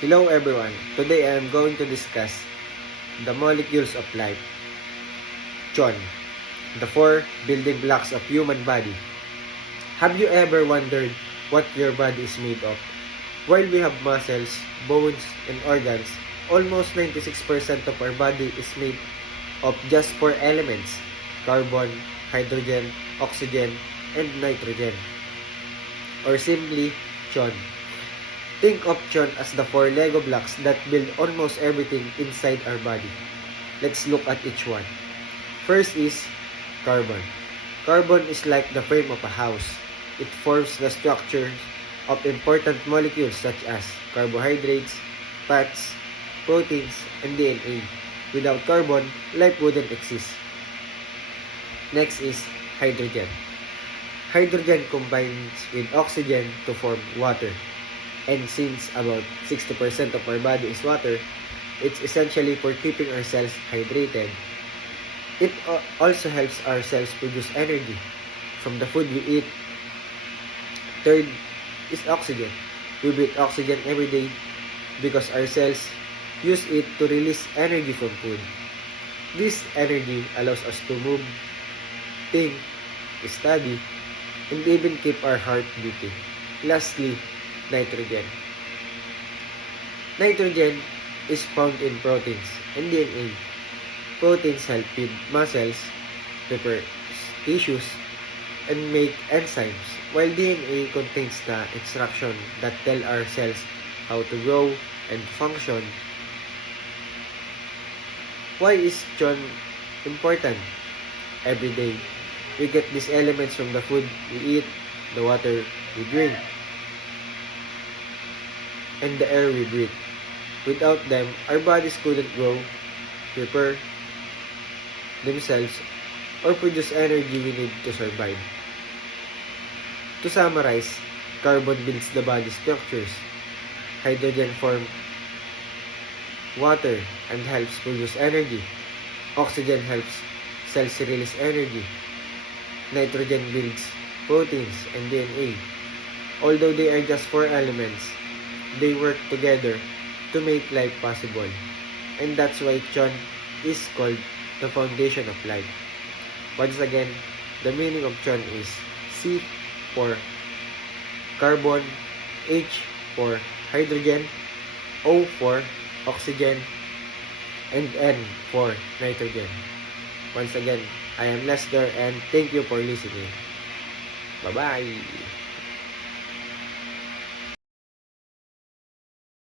Hello everyone. Today I am going to discuss the molecules of life. Chon, the four building blocks of human body. Have you ever wondered what your body is made of? While we have muscles, bones, and organs, almost 96% of our body is made of just four elements: carbon, hydrogen, oxygen, and nitrogen. Or simply, Chon. Think of Chon as the four Lego blocks that build almost everything inside our body. Let's look at each one. First is carbon. Carbon is like the frame of a house. It forms the structure of important molecules such as carbohydrates, fats, proteins, and DNA. Without carbon, life wouldn't exist. Next is hydrogen. Hydrogen combines with oxygen to form water. And since about 60% of our body is water, it's essentially for keeping our cells hydrated. It also helps our cells produce energy from the food we eat. Third is oxygen. We breathe oxygen every day because our cells use it to release energy from food. This energy allows us to move, think, study, and even keep our heart beating. Lastly, nitrogen. Nitrogen is found in proteins and DNA. Proteins help feed muscles, repair tissues, and make enzymes, while DNA contains the instructions that tell our cells how to grow and function. Why is Chon important? Every day, we get these elements from the food we eat, the water we drink, and the air we breathe. Without them, our bodies couldn't grow, repair themselves, or produce energy we need to survive. To summarize, carbon builds the body structures, hydrogen forms water and helps produce energy, oxygen helps cells release energy, nitrogen builds proteins and DNA. Although they are just four elements, they work together to make life possible. And that's why Chon is called the foundation of life. Once again, the meaning of Chon is C for carbon, H for hydrogen, O for oxygen, and N for nitrogen. Once again, I am Lester and thank you for listening. Bye-bye!